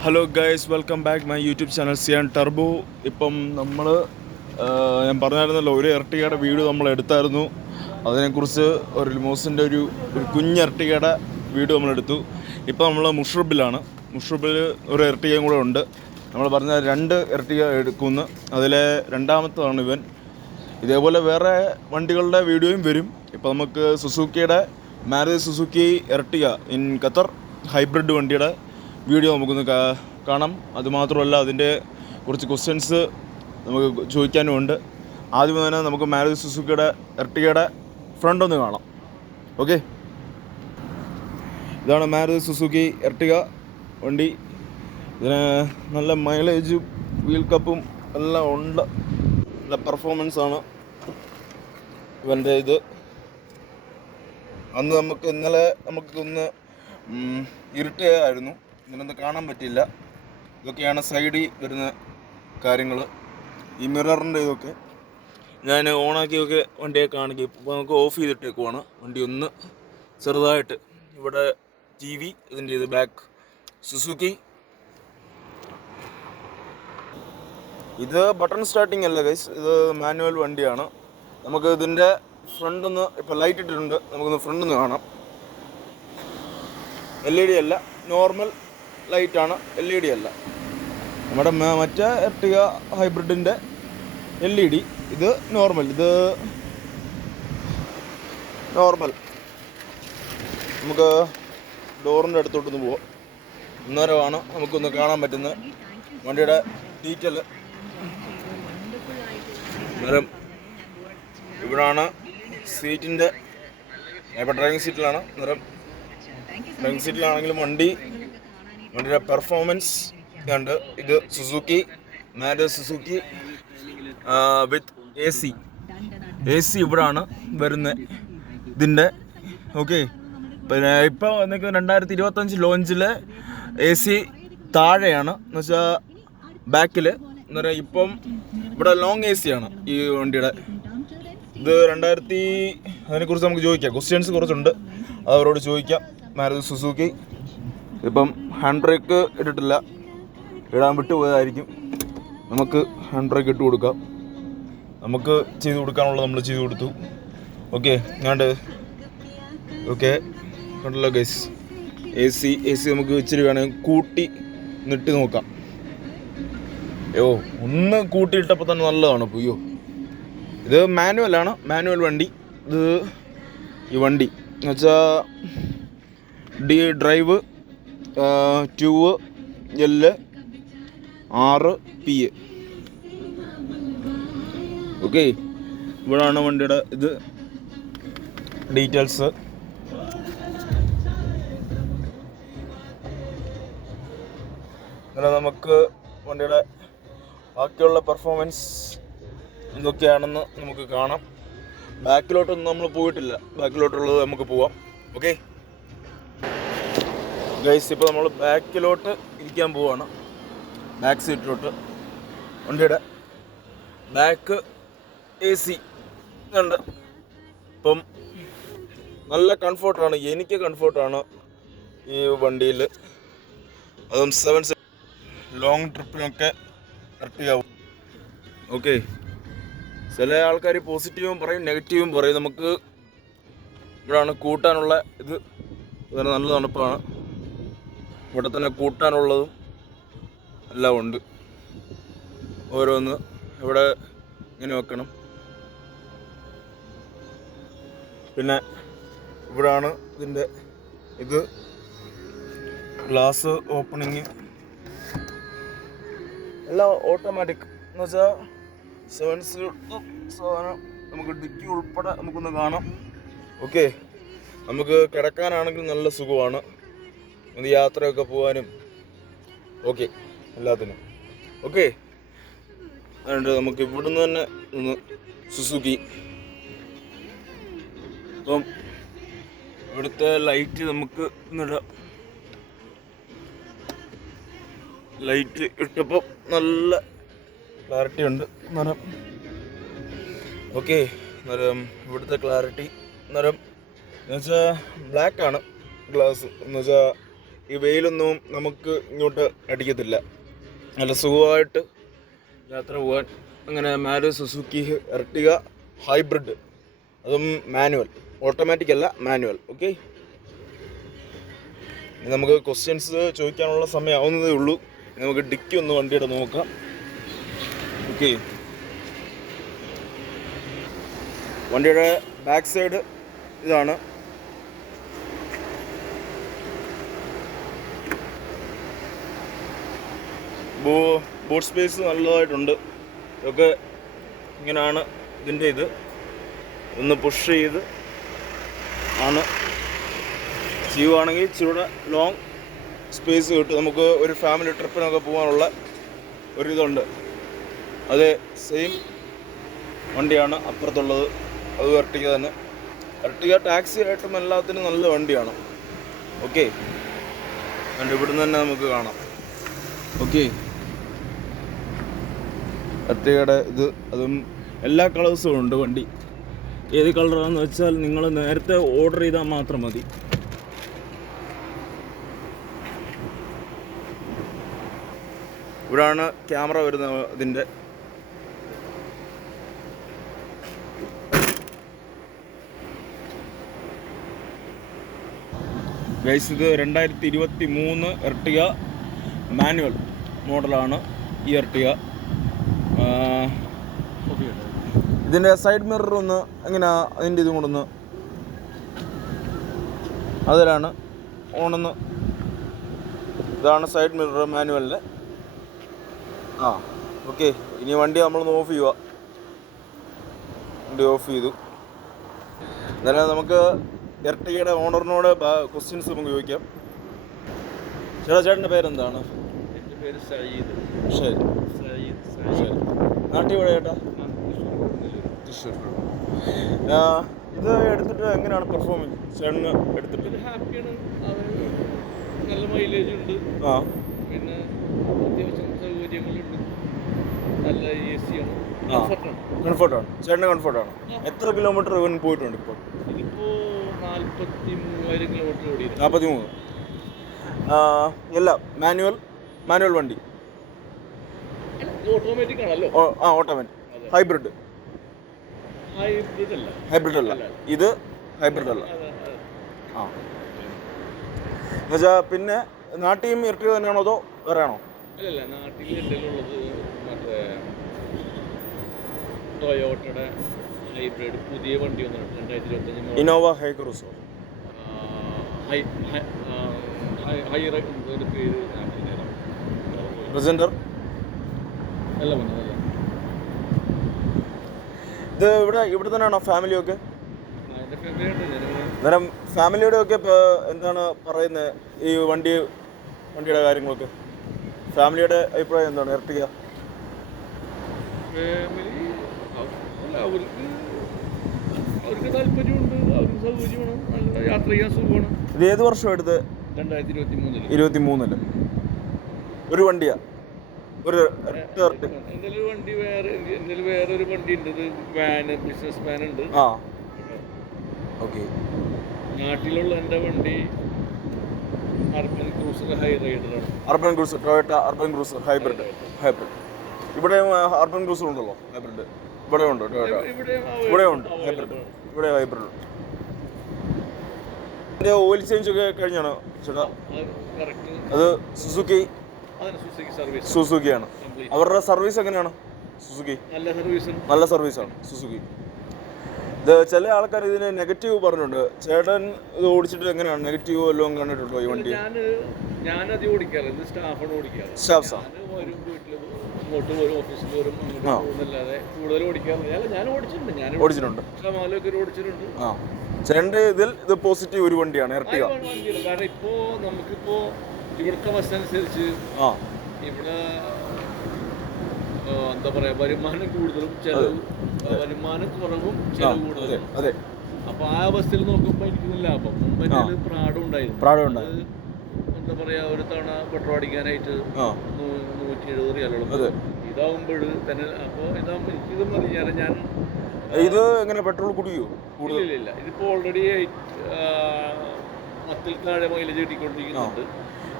Hello guys, welcome back my YouTube channel cyan turbo. ഇപ്പം നമ്മൾ ഞാൻ പറഞ്ഞായിരുന്നല്ലോ, ഒരു എർട്ടിഗയുടെ വീഡിയോ നമ്മൾ എടുത്തായിരുന്നു. അതിനെക്കുറിച്ച് ഒരു ലിമോസിൻ്റെ ഒരു കുഞ്ഞ് എർട്ടിഗയുടെ വീഡിയോ നമ്മളെടുത്തു. ഇപ്പം നമ്മൾ മുഷ്റബിലാണ്. മുഷ്റബിൽ ഒരു എർട്ടിഗയും കൂടെ ഉണ്ട്. നമ്മൾ പറഞ്ഞ 2 എർട്ടിഗ എടുക്കുന്നു. അതിലെ രണ്ടാമത്തതാണ് ഇവൻ. ഇതേപോലെ വേറെ വണ്ടികളുടെ വീഡിയോയും വരും. ഇപ്പോൾ നമുക്ക് സുസുക്കിയുടെ Maruti Suzuki Ertiga in Qatar hybrid വണ്ടിയുടെ വീഡിയോ നമുക്കൊന്ന് കാണാം. അതുമാത്രമല്ല, അതിൻ്റെ കുറച്ച് ക്വസ്റ്റ്യൻസ് നമുക്ക് ചോദിക്കാനും ഉണ്ട്. ആദ്യം തന്നെ നമുക്ക് മാരുതി സുസുക്കിയുടെ എർട്ടിഗയുടെ ഫ്രണ്ട് ഒന്ന് കാണാം. ഓക്കെ, ഇതാണ് മാരുതി സുസുക്കി എർട്ടിഗ വണ്ടി. ഇതിന് നല്ല മൈലേജും വീൽ കപ്പും എല്ലാം ഉണ്ട്. നല്ല പെർഫോമൻസാണ് ഇവൻ്റെ ഇത്. ഇന്നലെ നമുക്കൊന്ന് ഇരുട്ടായിരുന്നു, ഇതിനൊന്നും കാണാൻ പറ്റില്ല. ഇതൊക്കെയാണ് സൈഡിൽ വരുന്ന കാര്യങ്ങൾ. ഈ മിററിൻ്റെ ഇതൊക്കെ ഞാൻ ഓണാക്കിയൊക്കെ വണ്ടിയെ കാണിക്കും. ഇപ്പോൾ നമുക്ക് ഓഫ് ചെയ്തിട്ടേക്കുവാണ് വണ്ടി. ഒന്ന് ചെറുതായിട്ട് ഇവിടെ TV, ഇതിൻ്റെ ഇത് ബാക്ക് സുസുക്കി. ഇത് ബട്ടൺ സ്റ്റാർട്ടിങ് അല്ല ഗൈസ്, ഇത് മാനുവൽ വണ്ടിയാണ്. നമുക്ക് ഇതിൻ്റെ ഫ്രണ്ട് ഒന്ന്, ഇപ്പോൾ ലൈറ്റ് ഇട്ടിട്ടുണ്ട്, നമുക്കൊന്ന് ഫ്രണ്ട് ഒന്ന് കാണാം. LED അല്ല, നോർമൽ ലൈറ്റാണ്, LED അല്ല. നമ്മുടെ മറ്റേ എർട്ടിഗ ഹൈബ്രിഡിൻ്റെ LED, ഇത് നോർമൽ. നമുക്ക് ഡോറിൻ്റെ അടുത്തോട്ടൊന്ന് പോവാം. അന്നേരമാണ് നമുക്കൊന്ന് കാണാൻ പറ്റുന്ന വണ്ടിയുടെ ഡീറ്റെയിൽ. അന്നേരം ഇവിടാണ് സീറ്റിൻ്റെ, ഇപ്പോൾ ഡ്രൈവിംഗ് സീറ്റിലാണ്. അന്നേരം ഡ്രൈവിംഗ് സീറ്റിലാണെങ്കിലും വണ്ടിയുടെ പെർഫോമൻസ് ഉണ്ട്. ഇത് സുസുക്കി മാരുതി സുസുക്കി വിത്ത് AC ഇവിടാണ് വരുന്നത് ഇതിൻ്റെ. ഓക്കെ, പിന്നെ ഇപ്പോൾ എന്നൊക്കെ 2025 ലോഞ്ചിൽ AC താഴെയാണ് എന്ന് വെച്ചാൽ ബാക്കിൽ. അന്നേരം ഇപ്പം ഇവിടെ ലോങ് AC ആണ് ഈ വണ്ടിയുടെ. ഇത് അതിനെക്കുറിച്ച് നമുക്ക് ചോദിക്കാം. ക്വസ്റ്റ്യൻസ് കുറച്ചുണ്ട്, അത് അവരോട് ചോദിക്കാം. മാരുതി സുസുക്കി ഇപ്പം ഹാൻഡ് ബ്രേക്ക് ഇട്ടിട്ടില്ല, ഇടാൻ വിട്ടുപോയതായിരിക്കും. നമുക്ക് ഹാൻഡ് ബ്രേക്ക് ഇട്ട് കൊടുക്കാം. നമുക്ക് ചെയ്ത് കൊടുക്കാനുള്ളത് നമ്മൾ ചെയ്ത് കൊടുത്തു. ഓക്കെ, കണ്ടല്ലോ ഗൈസ്. AC നമുക്ക് ഇച്ചിരി വേണമെങ്കിൽ കൂട്ടി നിട്ട് നോക്കാം. ഒന്ന് കൂട്ടിയിട്ടപ്പോൾ തന്നെ നല്ലതാണ്. അയ്യോ, ഇത് മാനുവൽ വണ്ടി. ഈ വണ്ടി എന്ന് വെച്ചാൽ ഡ്രൈവ് 2L 6P. ഓക്കെ, ഇവിടാണ് വണ്ടിയുടെ ഇത് ഡീറ്റെയിൽസ്. അങ്ങനെ നമുക്ക് വണ്ടിയുടെ ബാക്കിയുള്ള പെർഫോമൻസ് എന്തൊക്കെയാണെന്ന് നമുക്ക് കാണാം. ബാക്കിലോട്ടൊന്നും നമ്മൾ പോയിട്ടില്ല, ബാക്കിലോട്ടുള്ളത് നമുക്ക് പോവാം. ഓക്കെ ഗൈസ്, ഇപ്പോൾ നമ്മൾ ബാക്കിലോട്ട് ഇരിക്കാൻ പോവാണ്, ബാക്ക് സീറ്റിലോട്ട്. വണ്ടിയുടെ ബാക്ക് AC ഉണ്ട്. ഇപ്പം നല്ല കംഫർട്ടാണ്, എനിക്ക് കംഫർട്ടാണ് ഈ വണ്ടിയിൽ. അതും 7 ലോങ് ട്രിപ്പിനൊക്കെ ഇരട്ടിയാവും. ഓക്കെ, ചില ആൾക്കാർ പോസിറ്റീവും പറയും, നെഗറ്റീവും പറയും. നമുക്ക് ഇവിടെയാണ് കൂട്ടാനുള്ള ഇത്. നല്ല തണുപ്പാണ് ഇവിടെ തന്നെ, കൂട്ടാനുള്ളതും എല്ലാം ഉണ്ട്. ഓരോന്ന് ഇവിടെ ഇങ്ങനെ വെക്കണം. പിന്നെ ഇവിടാണ് ഇതിൻ്റെ ഇത്, ഗ്ലാസ് ഓപ്പണിങ് എല്ലാം ഓട്ടോമാറ്റിക് എന്ന് വെച്ചാൽ 7 സീറ്റും സാധനം. നമുക്ക് ഡിക്കി ഉൾപ്പെടെ നമുക്കൊന്ന് കാണാം. ഓക്കെ, നമുക്ക് കിടക്കാനാണെങ്കിൽ നല്ല സുഖമാണ്, യാത്രയൊക്കെ പോകാനും. ഓക്കെ, എല്ലാത്തിനും ഓക്കെ. അതുകൊണ്ട് നമുക്ക് ഇവിടുന്ന് തന്നെ ഒന്ന് സുസുക്കി. അപ്പം ഇവിടുത്തെ ലൈറ്റ് നമുക്ക് ഇന്നിടാം. ലൈറ്റ് ഇട്ടപ്പോൾ നല്ല ക്ലാരിറ്റി ഉണ്ട്. അന്നേരം ഓക്കെ, അന്നേരം ഇവിടുത്തെ ക്ലാരിറ്റി അന്നേരം എന്ന് വെച്ചാൽ ബ്ലാക്കാണ് ഗ്ലാസ്. എന്ന് വെച്ചാൽ ഈ വെയിലൊന്നും നമുക്ക് ഇങ്ങോട്ട് അടിക്കത്തില്ല. നല്ല സുഖമായിട്ട് യാത്ര പോകാൻ. അങ്ങനെ മാരുതി സുസുക്കി എർട്ടിഗ ഹൈബ്രിഡ്, അതും മാനുവൽ, ഓട്ടോമാറ്റിക് അല്ല, മാനുവൽ. ഓക്കെ, നമുക്ക് ക്വസ്റ്റ്യൻസ് ചോദിക്കാനുള്ള സമയമാവുന്നതേ ഉള്ളൂ. നമുക്ക് ഡിക്കി ഒന്ന് വണ്ടിയുടെ നോക്കാം. ഓക്കെ, വണ്ടിയുടെ ബാക്ക് സൈഡ് ഇതാണ്. Boot space നല്ലതായിട്ടുണ്ട്. ഇതൊക്കെ ഇങ്ങനെയാണ് ഇതിൻ്റെ ഇത്. ഒന്ന് പുഷ് ചെയ്ത് ആണ് ചെയ്യുവാണെങ്കിൽ ഇച്ചിരൂടെ ലോങ് സ്പേസ് കിട്ടും. നമുക്ക് ഒരു ഫാമിലി ട്രിപ്പിനൊക്കെ പോകാനുള്ള ഒരിതുണ്ട്. അത് സെയിം വണ്ടിയാണ് അപ്പുറത്തുള്ളത്, അത് എർട്ടിഗ തന്നെ. എർട്ടിഗ ടാക്സി ആയിട്ടും എല്ലാത്തിനും നല്ല വണ്ടിയാണ്. ഓക്കെ, അതുകൊണ്ട് ഇവിടുന്ന് തന്നെ നമുക്ക് കാണാം. ഓക്കെ, എർട്ടിഗയുടെ ഇത്, അതും എല്ലാ കളേഴ്സും ഉണ്ട് വണ്ടി. ഏത് കളറാണെന്ന് വെച്ചാൽ നിങ്ങൾ നേരത്തെ ഓർഡർ ചെയ്താൽ മാത്രം മതി. ഇവിടെയാണ് ക്യാമറ വരുന്നത് ഇതിൻ്റെ. ഗൈസ്, ഇത് 2023 എർട്ടിഗ മാനുവൽ മോഡലാണ് ഈ എർട്ടിഗ. ഇതിൻ്റെ സൈഡ് മിറർ ഒന്ന് എങ്ങനെയാ, അതിൻ്റെ ഇതും കൊണ്ടൊന്ന് അതിലാണ് ഓണെന്ന്. ഇതാണ് സൈഡ് മിറർ മാനുവലിൻ്റെ. ഓക്കെ, ഇനി വണ്ടി നമ്മളൊന്ന് ഓഫ് ചെയ്യുക. വണ്ടി ഓഫ് ചെയ്തു. എന്നാലും നമുക്ക് എർട്ടിഗയുടെ ഓണറിനോട് ക്വസ്റ്റ്യൻസ് നമുക്ക് ചോദിക്കാം. ചേട്ടൻ്റെ പേരെന്താണ്? എൻ്റെ പേര് സയ്യിദ്. ശരി, ശരി. നാട്ടിൽ എവിടെ ചേട്ടാ? തൃശ്ശൂർ. ഇത് എടുത്തിട്ട് എങ്ങനെയാണ് പെർഫോമൻസ്? ചേട്ടന് എടുത്തിട്ട് ഹാപ്പിയാണ്. നല്ല മൈലേജ് ഉണ്ട്. പിന്നെ അത്യാവശ്യം സൗകര്യങ്ങളുണ്ട്. നല്ല AC ആണ്. കംഫർട്ടാണ്. ചേട്ടന് കംഫർട്ടാണ്. എത്ര കിലോമീറ്റർ ഇവൻ പോയിട്ടുണ്ട് ഇപ്പോൾ? ഇതിപ്പോൾ 43,000 കിലോമീറ്റർ ഓടിയത്. 43. എല്ലാം മാനുവൽ വണ്ടി. ഓട്ടോമാറ്റിക് ആണല്ലോ. ഓട്ടോമാറ്റിക്. ഹൈബ്രിഡ് അല്ല, ഇത് ഹൈബ്രിഡ് അല്ല. എന്നുവെച്ചാൽ പിന്നെ നാട്ടിലും എർട്ടിഗ തന്നെയാണോ അതോ വേറെ ആണോ? അല്ലല്ല, നാട്ടിൽ എൻ്റെ ഉള്ളത് മറ്റേ ടൊയോട്ടയുടെ ഹൈബ്രിഡ് പുതിയ വണ്ടി വന്നിട്ടുണ്ട്. 2025 ഇന്നോവ ഹൈക്രൂസോ ഒരു പേര് പ്രസൻറ്റർ. അല്ല വന്നതല്ല. ഇത് ഇവിടെ തന്നെയാണോ ഫാമിലിയൊക്കെ? എൻ്റെ ഫാമിലി ഉണ്ട്. അന്നേരം ഫാമിലിയുടെ ഒക്കെ എന്താണ് പറയുന്നത് ഈ വണ്ടിയുടെ കാര്യങ്ങളൊക്കെ? ഫാമിലിയുടെ അഭിപ്രായം എന്താണ് എർട്ടിഗ? ഫാമിലി അവർക്ക് താല്പര്യമുണ്ട്, അവർക്ക് സൗകര്യമാണ്, നല്ല യാത്ര ചെയ്യാൻ സുഖമാണ്. ഇത് ഏത് വർഷം എടുത്ത്? 2023 ഒരു വണ്ടിയാ? ഒരു എന്തെങ്കിലും വേറൊരു വണ്ടി ഉണ്ട്. ഇത് വാന്, ബിസിനസ് വാൻ ഉണ്ട്. ഓക്കെ. നാട്ടിലുള്ള എൻ്റെ വണ്ടി urban cruiser high റൈഡറാണ്. Urban cruiser, Toyota urban cruiser hybrid. ഇവിടെ അർബൻ ക്രൂസർ ഉണ്ടല്ലോ ഹൈബ്രിഡ്. ഇവിടെ ഉണ്ട് ടൊയോട്ട, ഇവിടെ ഉണ്ട് ഹൈബ്രിഡ്, ഇവിടെ ഹൈബ്രിഡ്. ഇതിൻ്റെ ഓയിൽ ചേഞ്ച് ഒക്കെ കഴിഞ്ഞാണോ ചേട്ടാ? അത് സുസുക്കിയാണ്. അവരുടെ സർവീസ് എങ്ങനെയാണ്? സുസുക്കി നല്ല സർവീസാണ് സുസുക്കി. ഇത് ചില ആൾക്കാർ ഇതിന് നെഗറ്റീവ് പറഞ്ഞിട്ടുണ്ട്. ചേട്ടൻ ഇത് ഓടിച്ചിട്ട് എങ്ങനെയാണ്? നെഗറ്റീവ് വല്ലതും കണ്ടിട്ടുണ്ടോ ഈ വണ്ടി? ഞാനത് ഓടിക്കാറില്ല, സ്റ്റാഫാണ് ഓടിക്കാറ്. സ്റ്റാഫ്സാണ് വരും, വീട്ടിൽ ഇങ്ങോട്ട് വരും, ഓഫീസിൽ വരും, അങ്ങോട്ട് കൂടുതൽ ഓടിക്കാറില്ല. ഞാൻ ഓടിച്ചിട്ടുണ്ട്. ഓടിച്ചിട്ടുണ്ട്. ചേട്ടൻ്റെ ഇത് പോസിറ്റീവ് ഒരു വണ്ടിയാണ് എർട്ടിഗ. കാരണം ഇപ്പോൾ നമുക്കിപ്പോൾ ഇവിടുത്തെ ബസ് അനുസരിച്ച് ഇവിടെ എന്താ പറയാ, വരുമാനം കൂടുതലും ചെലവ്, വരുമാനം കുറവും ചെലവ് കൂടുതലും. അപ്പൊ ആ ബസ്സിൽ നോക്കുമ്പോൾ എനിക്ക് ലാഭം. മുമ്പ് പ്രാഡം ഉണ്ടായിരുന്നു. എന്താ പറയാ, ഒരു തവണ പെട്രോൾ അടിക്കാനായിട്ട് 170 റിയാലോളം. ഇതാവുമ്പോൾ തന്നെ, അപ്പോൾ ഇതാകുമ്പോൾ എനിക്കിത് മതി. ഞാൻ ഇത് എങ്ങനെ പെട്രോൾ കുടിക്കുമോ? ഇല്ല, ഇതിപ്പോൾ ഓൾറെഡി 10 താഴെ മൈലേജ് കിട്ടിക്കൊണ്ടിരിക്കുന്നുണ്ട്.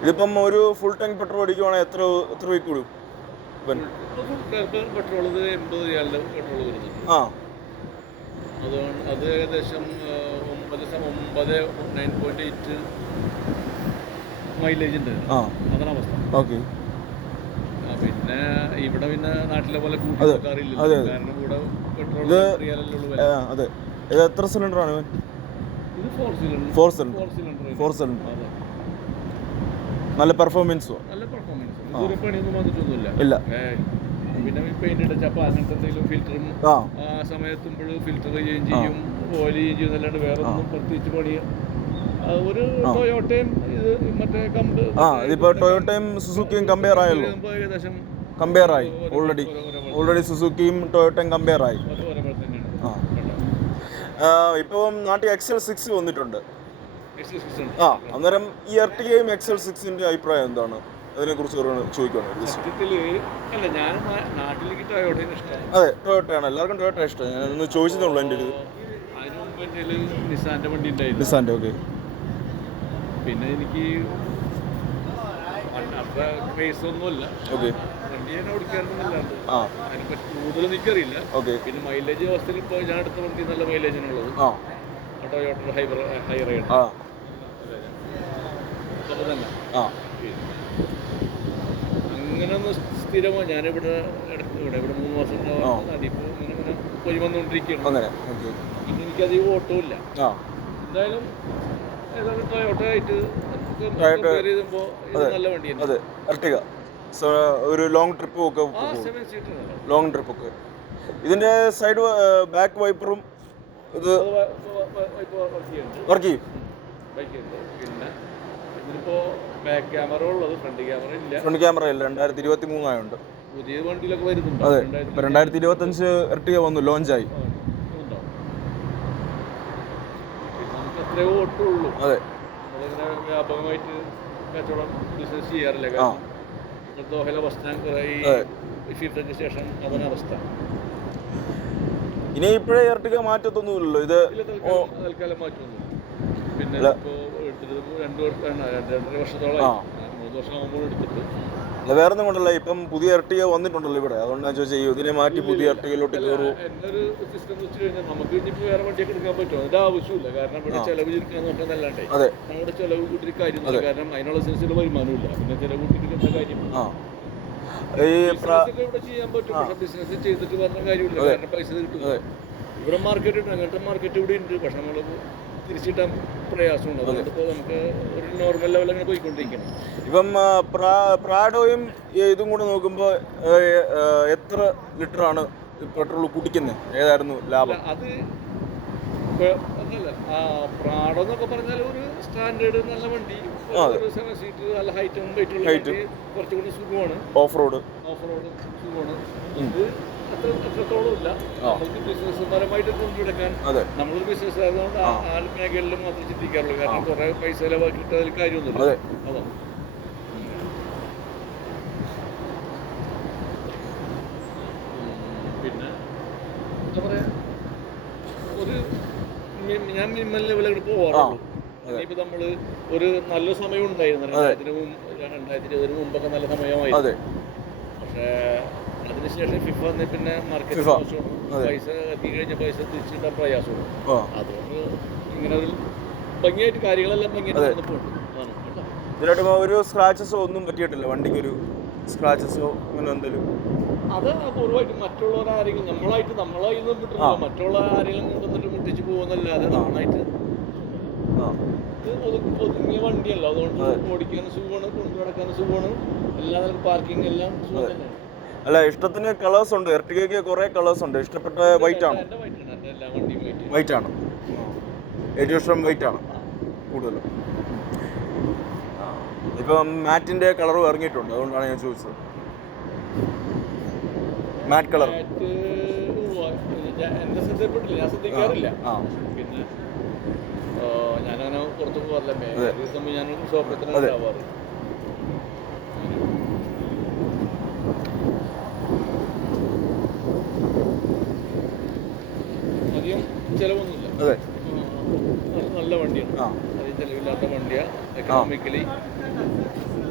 ഇതിപ്പം ഒരു ഫുൾ ടാങ്ക് പെട്രോൾ അടിക്കുവാണെങ്കിൽ എത്ര വീക്ക് കൂടും പെട്രോൾ 80 റിയാലിന്റെ പെട്രോൾ വരുന്നുണ്ട്. ആ അതുകൊണ്ട് അത് ഏകദേശം 9.8 മൈലേജ് ഉണ്ട്. അതാണ് അവസ്ഥ. ഓക്കെ. പിന്നെ ഇവിടെ പിന്നെ നാട്ടിലെ പോലെ കൂട്ടില്ല, കാരണം ഇവിടെ പെട്രോൾ റിയാലല്ലേ ഉള്ളൂ. അതെ. ഇത് എത്ര സിലിണ്ടറാണ്? ഇത് 4 സിലിണ്ടർ. 4 സിലിണ്ടർ. നല്ല പെർഫോമൻസോ? നല്ല പെർഫോമൻസ്. ഇതൊരു പണിയൊന്നും വന്നിട്ടൊന്നുമില്ല. ഇല്ല. പിന്നെ പെയിന്റ് അടിച്ചപ്പോൾ അങ്ങനത്തെ എന്തെങ്കിലും ഫിൽറ്ററും ആ സമയത്തുമ്പോൾ ഫിൽറ്റർ ചേഞ്ച് ചെയ്യും, ഓയിൽ ചേഞ്ച് ചെയ്യും എന്നല്ലാണ്ട് വേറെ ഒന്നും പ്രത്യേകിച്ച് പണി. ഒരു ടൊയോട്ടയും ഇത് മറ്റേ ടൊയോട്ടയും സുസുക്കിയും കമ്പയർ ആയല്ലോ. ഏകദേശം കമ്പയർ ആയി ഓൾറെഡി സുസുക്കിയും ടൊയോട്ടയും കമ്പയർ ആയി. ഇപ്പം നാട്ടിൽ XL6 വന്നിട്ടുണ്ട്. അന്നേരം ഈ എർട്ടിഗയും XL6ന്റെ അഭിപ്രായം എന്താണ്? അതിനെ കുറിച്ച് ചോദിക്കുകയാണ്. അതെ, ടൊയോട്ടയാണ്. എല്ലാവർക്കും ടൊയോട്ട ഇഷ്ടം. ഞാനൊന്ന് ചോദിച്ചതേ എൻ്റെ ഒരു നിസാന്റെ. ഓക്കെ. പിന്നെ എനിക്ക് അത്ര ക്രേസ് ഒന്നുമില്ല. ഓക്കെ. വണ്ടി ഞാൻ ഓടിക്കാറുണ്ടെന്നല്ലാണ്ട് അതിനെപ്പറ്റി കൂടുതൽ എനിക്കറിയില്ല. പിന്നെ മൈലേജ് അവസ്ഥയിൽ ഇപ്പോൾ ഞാൻ അടുത്ത വണ്ടി നല്ല മൈലേജിനുള്ളത് ടൊയോട്ട ഹൈറൈഡ് തന്നെ. അങ്ങനെ ഒന്ന് സ്ഥിരമായി ഞാനിവിടെ 3 മാസം ഇപ്പോൾ ഇങ്ങനെ പോയി വന്നുകൊണ്ടിരിക്കുകയാണ്. പിന്നെ എനിക്കധികം ഓട്ടമില്ല. എന്തായാലും ടൊയോട്ട ആയിട്ട് നല്ല വണ്ടിയാണ്. അതെ, എർട്ടിഗ ഒരു ലോങ് ട്രിപ്പ് ഒക്കെ. ഇതിന്റെ സൈഡ് ബാക്ക് വൈപ്പറും ഇത് വർക്ക് ചെയ്യും. പിന്നെ ഇതിലിപ്പോ ബാക്ക് ക്യാമറ ഉള്ളത്, ഫ്രണ്ട് ക്യാമറ ഇല്ല. ഫ്രണ്ട് ക്യാമറ ഇല്ല. 2023 ആയതുകൊണ്ട് പുതിയ വണ്ടിയിലൊക്കെ വരുന്നുണ്ട്. അതെ, 2025 എർട്ടിഗ വന്നു, ലോഞ്ചായി. നമുക്ക് അത്രേ ഓട്ടുള്ളൂ. അതെ, നമ്മളിങ്ങനെ വ്യാപകമായിട്ട് കച്ചവടം ബിസിനസ് ചെയ്യാറില്ല. കാരണം ദോഹയിലെ ബസ് സ്റ്റാൻഡ് ഫീൽഡിന് ശേഷം അതാണ് അവസ്ഥ. ഇനി ഇപ്പോഴേ എർട്ടിഗ മാറ്റത്തൊന്നുമില്ലല്ലോ. ഇത് തൽക്കാലം മാറ്റമൊന്നും. പിന്നെ ഇപ്പോൾ എടുത്തിട്ട് 2 വർഷത്തോളം 3 വർഷം ആകുമ്പോൾ എടുത്തിട്ട് വേറെ ഒന്നും കൊണ്ടല്ല. ഇപ്പം പുതിയ എർട്ടിഗ വന്നിട്ടുണ്ടല്ലോ ഇവിടെ, അതുകൊണ്ടാണ് ചോദിച്ചാൽ ഇതിനെ മാറ്റി പുതിയ എർട്ടിഗയിലോട്ട് കയറും. എന്നൊരു സിസ്റ്റം എന്ന് വെച്ച് കഴിഞ്ഞാൽ നമുക്ക് ഇനിയിപ്പോൾ വേറെ വണ്ടിയൊക്കെ എടുക്കാൻ പറ്റുമോ? അതിൻ്റെ ആവശ്യമില്ല. കാരണം ഇവിടെ ചെലവ് ചുരുക്കാൻ നോക്കാന്നല്ലാണ്ടേ നമ്മുടെ ചെലവ് കൂട്ടി കാര്യമില്ല. കാരണം അതിനുള്ള സെൻസിൽ വരുമാനമില്ല. പിന്നെ ചെലവ് കൂട്ടിയിട്ട് എന്താ കാര്യം? ഇവിടെ ചെയ്യാൻ പറ്റും. പക്ഷെ ബിസിനസ് ചെയ്തിട്ട് പറഞ്ഞ കാര്യമില്ല. കാരണം പൈസ കിട്ടും. ഇവിടെ മാർക്കറ്റ് ഉണ്ട്, അങ്ങനത്തെ മാർക്കറ്റ് ഇവിടെ ഉണ്ട്. പക്ഷെ നമ്മൾ തിരിച്ചിട്ടാൻ പ്രയാസമുണ്ട്. അതുകൊണ്ടിപ്പോൾ നമുക്ക് ഒരു നോർമൽ ലെവൽ അങ്ങനെ പോയിക്കൊണ്ടിരിക്കണം. ഇപ്പം പ്രാഡോയും ഇതും കൂടെ നോക്കുമ്പോൾ എത്ര ലിറ്ററാണ് പെട്രോൾ കുടിക്കുന്നത്? ഏതായിരുന്നു ലാഭം? അത് അതല്ല, പ്രാഡോ എന്നൊക്കെ പറഞ്ഞാൽ ഒരു സ്റ്റാൻഡേർഡ് നല്ല വണ്ടി, 7 സീറ്റ്, നല്ല ഹൈറ്റും വെയിറ്റുള്ള വണ്ടി, കുറച്ചുകൂടി സുഖമാണ്. ഓഫ് റോഡ് സുഖമാണ്. ഇത് അത്രത്തോളം ഇല്ല. നമുക്ക് ബിസിനസ് പരമായിട്ട് കൊണ്ടുനടക്കാൻ നമ്മളൊരു ബിസിനസ് ആയതുകൊണ്ട് ആ മേഖലയിലും മാത്രം ചിന്തിക്കാറുള്ളൂ. കാരണം കുറെ പൈസ ചിലവാക്കിയിട്ട് അതിൽ കാര്യമൊന്നുമില്ല. അതാ പിന്നെ എന്താ പറയാ, ഒരു ഞാൻ മിനിമം ലെവലിൽ പോവാറുള്ളൂ. ഇനിയിപ്പോൾ നമ്മൾ ഒരു നല്ല സമയം ഉണ്ടായിരുന്നു 2020 മുമ്പൊക്കെ നല്ല സമയമായിരുന്നു. പക്ഷേ അതിനുശേഷം ഫിഫ വന്നി പിന്നെ മാർക്കറ്റ് പൈസ എത്തി കഴിഞ്ഞ പൈസ തിരിച്ചിട്ടാൻ പ്രയാസമുണ്ട്. അതുകൊണ്ട് ഇങ്ങനെ ഒരു ഭംഗിയായിട്ട് കാര്യങ്ങളെല്ലാം ഭംഗിയായിട്ട് പോകുന്നുണ്ട്. ഇതിനായിട്ട് ഒരു സ്ക്രാച്ചസോ ഒന്നും പറ്റിയിട്ടില്ല വണ്ടിക്ക്? ഒരു സ്ക്രാച്ചസോ അങ്ങനെ എന്തെങ്കിലും? അത് പൂർവ്വമായിട്ട് മറ്റുള്ളവർ ആരെങ്കിലും നമ്മളായി നിന്നും കിട്ടുന്നില്ല. മറ്റുള്ള ആരെങ്കിലും കൊണ്ടുവന്നിട്ട് മുട്ടിച്ച് പോകുന്നല്ലാതെ നമ്മളായിട്ട് ഒതുങ്ങിയ വണ്ടിയല്ല. അതുകൊണ്ട് ഓടിക്കാൻ സുഖമാണ്, കൊണ്ടു നടക്കാൻ സുഖമാണ്. എല്ലാ പാർക്കിംഗ് എല്ലാം സുഖം തന്നെയാണ്. അല്ല, ഇഷ്ടത്തിന് കളേഴ്സ് ഉണ്ട്. എർട്ടിഗയ്ക്ക് കുറേ കളേഴ്സ് ഉണ്ട്. ഇഷ്ടപ്പെട്ട വൈറ്റ് ആണ്? വൈറ്റ് ആണ് ഏറ്റവും ഇഷ്ടം. വൈറ്റ് ആണ് കൂടുതലും. ഇപ്പം മാറ്റിൻ്റെ കളറും ഇറങ്ങിയിട്ടുണ്ട്, അതുകൊണ്ടാണ് ഞാൻ ചോദിച്ചത്. മാറ്റ് കളർ എന്റെ ശ്രദ്ധപ്പെട്ടില്ല, ഞാൻ ശ്രദ്ധിക്കാറില്ല. പിന്നെ ഞാനങ്ങനെ പുറത്തു പോകാറില്ല. ഞാൻ ഷോപ്പത്തിന് ഉണ്ടാവാറ്. അധികം ചിലവൊന്നുമില്ല. നല്ല വണ്ടിയാണ്. അധികം ചിലവില്ലാത്ത വണ്ടിയാണ്. എക്കണോമിക്കലി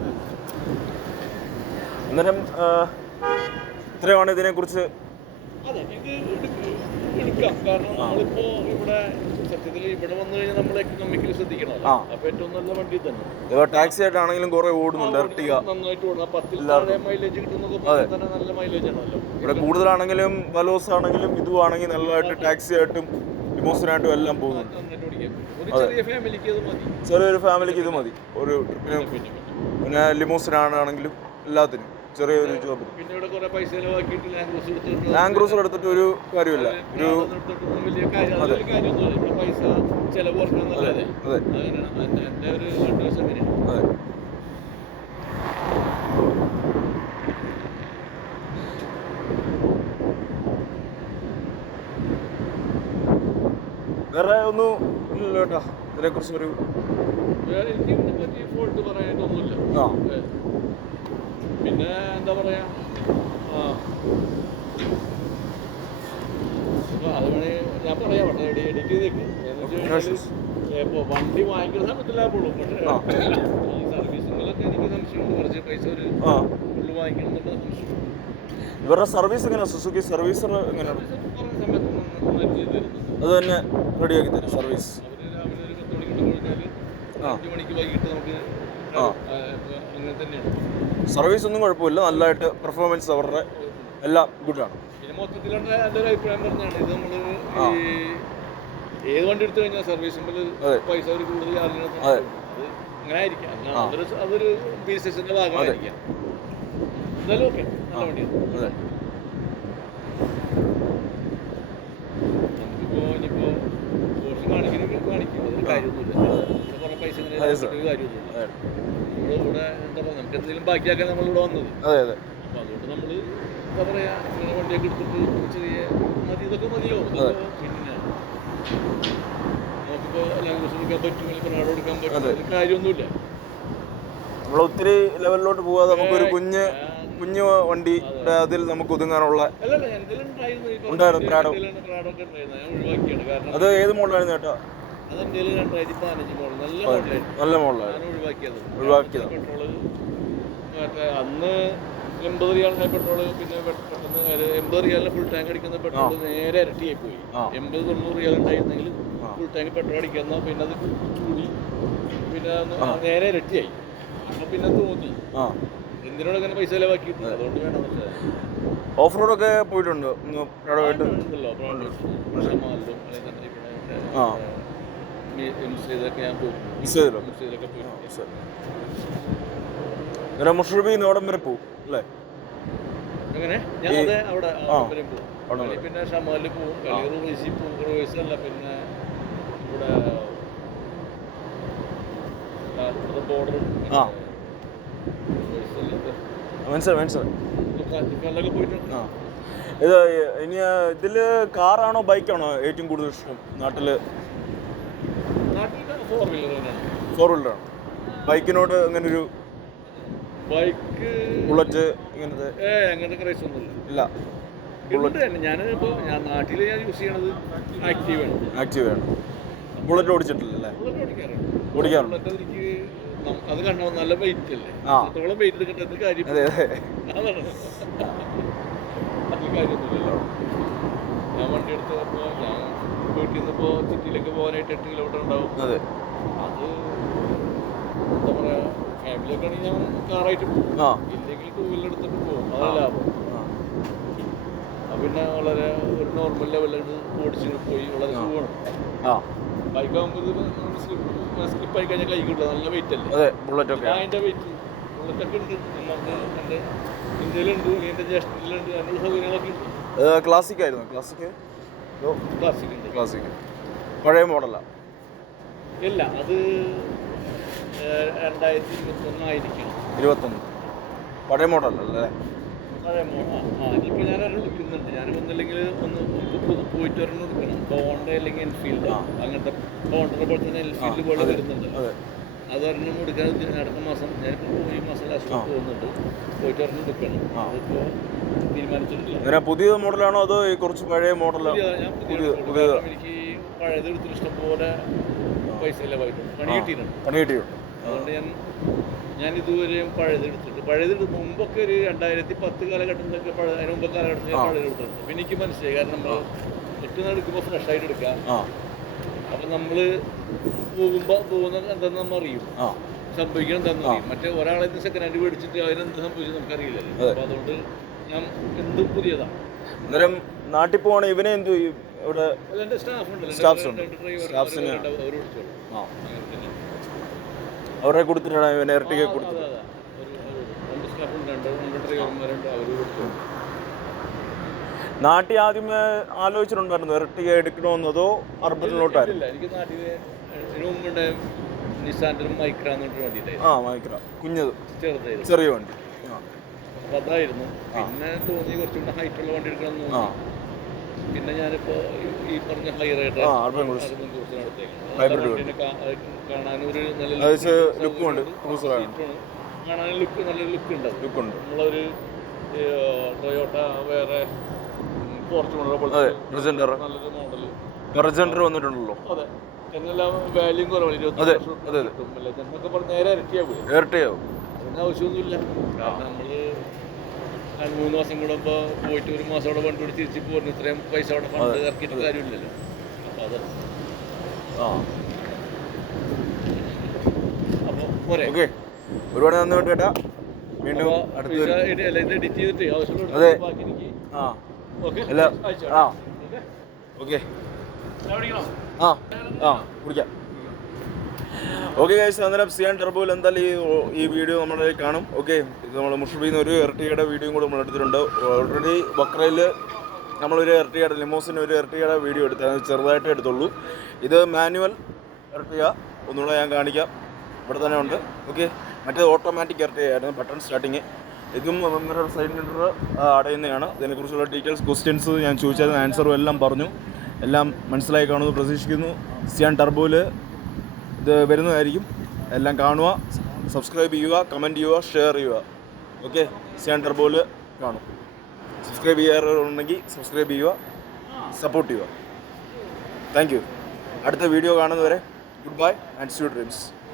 അന്നേരം ഇത്രയാണ് ഇതിനെക്കുറിച്ച്. അതെ, ഇത് എടുക്കാം. കാരണം നമ്മളിപ്പോ ഇവിടെ സത്യത്തിൽ ഇവിടെ വന്നു കഴിഞ്ഞാൽ നമ്മൾ എക്കണോമിക്കലി ശ്രദ്ധിക്കണം. അപ്പൊ ഏറ്റവും നല്ല വണ്ടി തന്നെ. ടാക്സി ആയിട്ടാണെങ്കിലും കുറെ ഓടുന്നുണ്ട് എർട്ടിഗ, നന്നായിട്ട് ഓടും. 10 മൈലേജ് കിട്ടുന്നൊക്കെ തന്നെ നല്ല മൈലേജ് ആണല്ലോ. ഇവിടെ കൂടുതലാണെങ്കിലും വലോസ് ആണെങ്കിലും ഇതുവാണെങ്കിൽ നല്ലതായിട്ട് ടാക്സി ആയിട്ടും ലിമോസിനായിട്ടും എല്ലാം പോകുന്നുണ്ട്. ചെറിയൊരു ഫാമിലിക്ക് ഇത് മതി ഒരു ട്രിപ്പിന്. പിന്നെ ലിമോസിനാണെങ്കിലും എല്ലാത്തിനും ചെറിയൊരു ജോബ്. പിന്നെ ഇവിടെ കുറെ പൈസ ചെലവാക്കിയിട്ട് ലാൻഡ് ക്രൂസർ എടുത്തിട്ട് ഒരു കാര്യമില്ല. ഒരു വലിയ കാര്യമൊന്നുമില്ല. ഇവിടെ പൈസ ചെലവ് കുറക്കണമെന്നല്ലേ. അതെ, അങ്ങനെയാണ് എൻ്റെ ഒരു അഡ്വൈസ്. അങ്ങനെയാണ്. അതെ. വേറെ ഒന്നും ഇല്ലല്ലോ കേട്ടോ ഇതിനെക്കുറിച്ച് ഒരു എനിക്ക് ഇതിനെപ്പറ്റി ഫോൾട്ട് പറയാനായിട്ടൊന്നുമില്ല. പിന്നെ എന്താ പറയാ, അത് വേണേ ഞാൻ പറയാം. പക്ഷേ എഡിറ്റ് ചെയ്തേക്ക്. ഇപ്പോൾ വണ്ടി വാങ്ങിക്കുന്ന സമയത്തില്ല പോളും. പക്ഷേ ഈ സർവീസുകളൊക്കെ എനിക്ക് സംശയമുണ്ട്. കുറച്ച് പൈസ ഒരു ഫുള്ള് വാങ്ങിക്കണം എന്നുള്ള സംശയം. ഇവരുടെ സർവീസ് എങ്ങനെയാണ്? സുസുക്കി സർവീസർ എങ്ങനെയാണ്? കുറേ സമയത്ത് നന്നായിട്ട് ചെയ്ത് തരുന്നുണ്ട്. അത് തന്നെ റെഡിയാക്കി തരും സർവീസ്. അവർ രാവിലെ ഒരു 10 മണിക്കൂർ കഴിഞ്ഞാൽ 5 മണിക്ക് വൈകിട്ട് നമുക്ക് അങ്ങനെ തന്നെയാണ്. സർവീസ് ഒന്നും കുഴപ്പമില്ല, നല്ലതായിട്ട് പെർഫോമൻസ് അവരുടെ എല്ലാം ഗുഡാണ്. പിന്നെ മൊത്തത്തിലുള്ള എൻ്റെ ഒരു അഭിപ്രായം പറഞ്ഞാണ്, ഇത് നമ്മൾ ഏത് വണ്ടി എടുത്തു കഴിഞ്ഞാൽ സർവീസിൽ പൈസ ഒരു കൂടുതൽ ചാർജ് ചെയ്യണം. അത് അങ്ങനെ ആയിരിക്കാം. അതൊരു ബിസിനസിന്റെ ഭാഗമായിരിക്കാം. എന്തായാലും ഓക്കെ, നല്ല വണ്ടിയാണ്. നമുക്കിപ്പോൾ ഇനിയിപ്പോൾ കോഴ്സ് കാണിക്കണമെങ്കിൽ കാണിക്കും. അതൊരു കാര്യമൊന്നുമില്ല. കുറെ പൈസ കാര്യമൊന്നുമില്ല. ഇവിടെ എന്താ പറയുക, നമുക്ക് എന്തെങ്കിലും ബാക്കിയാക്കാൻ നമ്മളിവിടെ വന്നത്. അപ്പോൾ അതുകൊണ്ട് നമ്മൾ എന്താ പറയുക, ഇങ്ങനെ വണ്ടിയൊക്കെ എടുത്തിട്ട് ചെറിയ മതി, ഇതൊക്കെ മതിയോ. പിന്നെ നമുക്കിപ്പോൾ ലാംഗ്വേജ് എടുക്കാൻ പറ്റും, അല്ലെങ്കിൽ നാട് എടുക്കാൻ പറ്റും, കാര്യമൊന്നുമില്ല. നമ്മളൊത്തിരി ലെവലിലോട്ട് പോകാതെ നമുക്കൊരു കുഞ്ഞു വണ്ടി അതിൽ നമുക്ക് ഒതുങ്ങാനുള്ള ഉണ്ടായിരുന്നു. അത് ഏത് മോഡലായിരുന്നു ചേട്ടാ? അതെൻ്റെ 2015 മോഡൽ, നല്ല മോഡലായിരുന്നു. ഒഴിവാക്കിയത് പെട്രോള്. മറ്റേ അന്ന് 80 റിയാലിൻ്റെ പെട്രോള്, പിന്നെ പെട്ടെന്ന് 80 റിയാലിന് ഫുൾ ടാങ്ക് അടിക്കുന്ന പെട്രോൾ നേരെ ഇരട്ടിയായി പോയി. 80-90 റിയാൽ ഉണ്ടായിരുന്നെങ്കിൽ ഫുൾ ടാങ്ക് പെട്രോൾ അടിക്കുന്ന, പിന്നെ അത് കൂടി, പിന്നെ നേരെ ഇരട്ടിയായി. അപ്പോൾ പിന്നെ തോന്നി എന്തിനോട് അങ്ങനെ പൈസ ചെലവാക്കിയിട്ടുണ്ട്, അതുകൊണ്ട് വേണം. ഓഫ് റോഡൊക്കെ പോയിട്ടുണ്ട് മുഷറബി ഇവിടം വരെ പോകും അല്ലേ? അങ്ങനെ ഞാൻ അവിടെ വരെ പോകും. പിന്നെ ഷമാലിൽ പോകും, റുവൈസിൽ പോകും. റുവൈസല്ല, പിന്നെ ഇവിടെ ബോർഡർ പോയിട്ടുണ്ട്. ഇത് ഇനി ഇതില് കാറാണോ ബൈക്കാണോ ഏറ്റവും കൂടുതൽ ഇഷ്ടം നാട്ടില്? ഫോർ വീലറാണ്. ബൈക്കിനോട് അങ്ങനെ ഒരു ബൈക്ക് ബുള്ളറ്റ് ഇങ്ങനത്തെ അങ്ങനത്തെ ക്രൈസ് ഒന്നുമില്ല. ഇല്ല. ഞാനിപ്പോൾ നാട്ടിൽ ഞാൻ യൂസ് ചെയ്യണത് ആക്റ്റീവാണ്. ബുള്ളറ്റ് ഓടിച്ചിട്ടില്ലല്ലേ? ഓടിക്കാറുണ്ട്. എനിക്ക് അത് കണ്ടോ, നല്ല വെയിറ്റ് അല്ലേ? അത്രത്തോളം വെയിറ്റ് എടുക്കേണ്ട കാര്യം അതാണ്. അതിൽ കാര്യമൊന്നുമില്ലല്ലോ. ഞാൻ വണ്ടി എടുത്തപ്പോൾ ഞാൻ വീട്ടിൽ നിന്നിപ്പോൾ സിറ്റിയിലേക്ക് പോകാനായിട്ട് 8 കിലോമീറ്റർ ഉണ്ടാവും. അത് എന്താ പറയുക, ഫാമിലിയൊക്കെ ആണെങ്കിൽ ഞാൻ കാറായിട്ട് പോകും, ഇല്ലെങ്കിൽ 2 വീലർ എടുത്തിട്ട് പോകും. അതാണ് ലാഭം. പിന്നെ വളരെ ഒരു നോർമൽ ലെവലിൽ ഓടിച്ച് പോയി വളരെ സുഖമാണ്. ബൈക്കാകുമ്പോൾ സ്ലിപ്പായി കഴിഞ്ഞാൽ കൈ കിട്ടില്ല, നല്ല വെയിറ്റ് അല്ലേ? അതിൻ്റെ വെയിറ്റ് ബുള്ളറ്റൊക്കെ ഉണ്ട്. നമുക്ക് എൻ്റെ ഇന്ത്യയിലുണ്ട്, എൻ്റെ ജ്യേഷ്ഠത്തിലുണ്ട്, അതിനുള്ള സൗകര്യങ്ങളൊക്കെ ഉണ്ട്. ക്ലാസിക് ആയിരുന്നു. ക്ലാസിക് പഴയ മോഡലാണ്. ഇല്ല, അത് 2021 ആയിരിക്കണം. 21 പഴയ മോഡലല്ലേ? പഴയ മോഡൽ. ഇനിയിപ്പോൾ ഞാനൊരു എടുക്കുന്നുണ്ട്. ഞാൻ ഒന്നില്ലെങ്കിൽ ഒന്ന് പോയിട്ട് ഒരെണ്ണം എടുക്കണം. ഹോണ്ട അല്ലെങ്കിൽ എൻഫീൽഡ്, അങ്ങനത്തെ ഹോണ്ടയുടെ പോലെ തന്നെ എൻഫീൽഡ് പോലെ വരുന്നുണ്ട്. അതൊരെണ്ണം എടുക്കാൻ അടുത്ത മാസം, ഞാനിപ്പോൾ ഈ മാസം ലാസ്റ്റ് പോകുന്നുണ്ട്. പോയിട്ട് ഒരെണ്ണം എടുക്കണം. അതിപ്പോൾ തീരുമാനിച്ചിട്ടില്ല. പുതിയ മോഡലാണോ അതോ കുറച്ച് പഴയ മോഡലോ? എനിക്ക് പഴയത് എടുത്തിട്ട് ഇഷ്ടം പോലെ പൈസ ചിലവായിട്ടുണ്ട്, പണി കിട്ടിയിട്ടുണ്ട്. അതുകൊണ്ട് ഞാൻ ഇതുവരെയും പഴയത് എടുത്തിട്ട് പഴയത് മുമ്പൊക്കെ ഒരു 2010 കാലഘട്ടത്തിലൊക്കെ അതിന് മുമ്പ് കാലഘട്ടത്തിൽ പഴയത് കൊടുത്തിട്ടുണ്ട്. പിന്നെ എനിക്ക് മനസ്സിലായി, കാരണം നമ്മൾ ഇട്ട് എടുക്കുമ്പോൾ ഫ്രഷ് ആയിട്ട് എടുക്കാം. അപ്പം നമ്മൾ പോകുന്ന എന്താണെന്ന് നമ്മൾ അറിയും, സംഭവിക്കണം എന്താണെന്ന് അറിയും. മറ്റേ ഒരാളെ സെക്കൻഡ് ഹാൻഡ് മേടിച്ചിട്ട് അതിനെന്ത് സംഭവിച്ചത് നമുക്കറിയില്ലല്ലോ. അപ്പം അതുകൊണ്ട് ഞാൻ എന്തും പുതിയതാണ്. അന്നേരം നാട്ടിൽ പോവാണ് ഇവനെ എന്തു ഇവിടെ എൻ്റെ സ്റ്റാഫുണ്ടല്ലോ, സ്റ്റാഫ്സിന് അവരെ കൊടുത്തിട്ടാണ് ഇവനെ ഇരട്ടിക്ക് കൊടുത്തത്. നാട്ടിൽ ആദ്യമേ ആലോചിച്ചിട്ടുണ്ടായിരുന്നു ഇരട്ടിക എടുക്കണമെന്നതോ അർബനിലോട്ടായിരുന്നു? എനിക്ക് നാട്ടിൽ മുമ്പുണ്ട് നിസാൻ്റെ മൈക്ര എന്ന് പറഞ്ഞിട്ട് വണ്ടി. മൈക്ര കുഞ്ഞത് ചെറുതായിരുന്നു, ചെറിയ വണ്ടി. അപ്പം അതായിരുന്നു. പിന്നെ തോന്നി കുറച്ചുകൂടെ ഹൈറ്റുള്ള വണ്ടി എടുക്കണം എന്ന് തോന്നി. പിന്നെ ഞാനിപ്പോൾ ഈ പറഞ്ഞ ഹൈറൈഡർ കാണാനൊരു നല്ല ലുക്കുണ്ട്, കാണാൻ നല്ലൊരു ലുക്ക് ഉണ്ടാവും. നമ്മളൊരു ടൊയോട്ട വേറെ ഫോർച്യൂണർ പോലത്തെ നല്ലൊരു മോഡൽ വന്നിട്ടുണ്ടല്ലോ. അതെ, എന്നെല്ലാം വാല്യൂം കുറവാണ്. 20 എന്നൊക്കെ പറഞ്ഞ് നേരെ ഇരട്ടിയാവും. അതിന് ആവശ്യമൊന്നുമില്ല. കാരണം നമ്മൾ 3 മാസം കൂടുമ്പോൾ പോയിട്ട് 1 മാസം അവിടെ വണ്ടി കൂടി തിരിച്ച് പോരുന്നു. ഇത്രയും പൈസ അവിടെ ഫണ്ട് ഇറക്കിയിട്ട് കാര്യമില്ലല്ലോ. അപ്പോൾ അത് അപ്പോൾ പോരെ. ഓക്കെ, ഒരുപാട് നന്ദി കേട്ടാ. വീണ്ടും ഇത് എഡിറ്റ് ചെയ്തിട്ട് ആവശ്യമുള്ള ബാക്കി എനിക്ക് കുടിക്കാം. ഓക്കെ ഗൈസ്, അന്നേരം സിയാൻ ടർബോയിൽ എന്തായാലും ഈ വീഡിയോ നമ്മുടെ കാണും. ഓക്കെ, ഇത് നമ്മൾ മുഷബിന്ന് ഒരു ഇരട്ടിയുടെ വീഡിയോയും കൂടെ നമ്മൾ എടുത്തിട്ടുണ്ട്. ഓൾറെഡി ബക്രയിൽ നമ്മളൊരു ഇരട്ടിയുടെ ലിമോസിന് ഒരു ഇരട്ടിയുടെ വീഡിയോ എടുത്താൽ ചെറുതായിട്ട് എടുത്തുള്ളൂ. ഇത് മാനുവൽ ഇരട്ടിയ, ഒന്നുകൂടെ ഞാൻ കാണിക്കാം. ഇവിടെ തന്നെ ഉണ്ട്. ഓക്കെ, മറ്റേത് ഓട്ടോമാറ്റിക് ഇരട്ടിയായിരുന്നു, ബട്ടൺ സ്റ്റാർട്ടിങ്. ഇതും മിറർ സൈഡ് മിറർ അടയുന്നതാണ്. ഇതിനെക്കുറിച്ചുള്ള ഡീറ്റെയിൽസ് ക്വസ്റ്റ്യൻസ് ഞാൻ ചോദിച്ചതിന് ആൻസറും എല്ലാം പറഞ്ഞു. എല്ലാം മനസ്സിലായി കാണുമെന്ന് പ്രതീക്ഷിക്കുന്നു. സിയാൻ ടർബോയിൽ ഇത് വരുന്നതായിരിക്കും. എല്ലാം കാണുക, സബ്സ്ക്രൈബ് ചെയ്യുക, കമൻറ്റ് ചെയ്യുക, ഷെയർ ചെയ്യുക. ഓക്കെ, സിയാൻ ടർബോയിൽ കാണും. സബ്സ്ക്രൈബ് ചെയ്യാറുണ്ടെങ്കിൽ സബ്സ്ക്രൈബ് ചെയ്യുക, സപ്പോർട്ട് ചെയ്യുക. Thank you. അടുത്ത വീഡിയോ കാണുന്നവരെ good bye and sweet dreams.